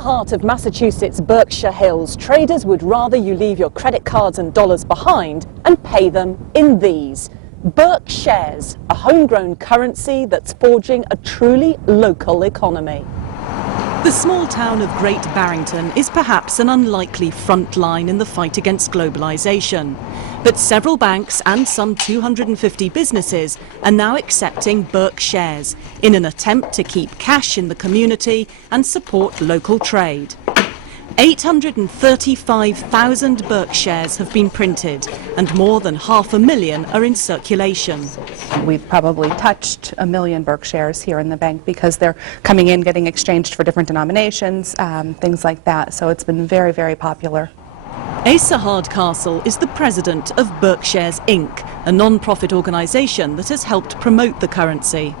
the heart of Massachusetts' Berkshire Hills, traders would rather you leave your credit cards and dollars behind and pay them in these. BerkShares, a homegrown currency that's forging a truly local economy. The small town of Great Barrington is perhaps an unlikely front line in the fight against globalisation. But several banks and some 250 businesses are now accepting BerkShares in an attempt to keep cash in the community and support local trade. 835,000 BerkShares have been printed and more than 500,000 are in circulation. We've probably touched 1 million BerkShares here in the bank because they're coming in, getting exchanged for different denominations, things like that. So it's been very, very popular. Asa Hardcastle is the president of BerkShares Inc., a non-profit organisation that has helped promote the currency.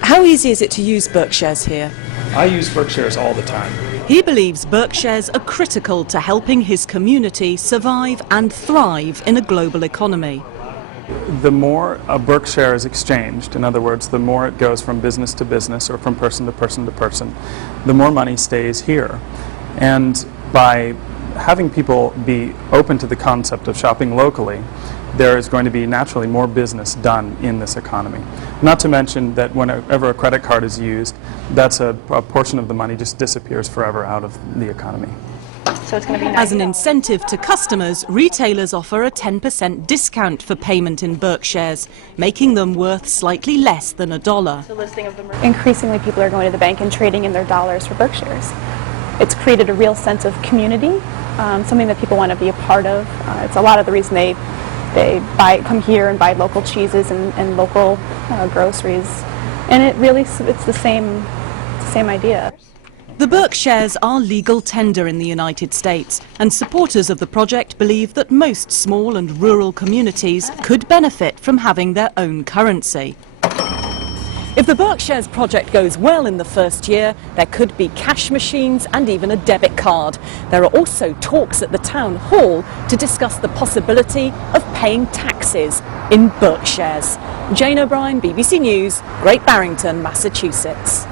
How easy is it to use BerkShares here? I use BerkShares all the time. He believes BerkShares are critical to helping his community survive and thrive in a global economy. The more a BerkShare is exchanged, in other words, the more it goes from business to business or from person to person to person, the more money stays here. And by having people be open to the concept of shopping locally, there is going to be naturally more business done in this economy. Not to mention that whenever a credit card is used, that's a portion of the money just disappears forever out of the economy. So it's going to be As an incentive to customers, retailers offer a 10% discount for payment in BerkShares, making them worth slightly less than $1. Increasingly, people are going to the bank and trading in their dollars for BerkShares. It's created a real sense of community, something that people want to be a part of. It's a lot of the reason they come here and buy local cheeses and local groceries, and it's the same idea. The BerkShares are legal tender in the United States, and supporters of the project believe that most small and rural communities could benefit from having their own currency. If the BerkShares project goes well in the first year, there could be cash machines and even a debit card. There are also talks at the town hall to discuss the possibility of paying taxes in BerkShares. Jane O'Brien, BBC News, Great Barrington, Massachusetts.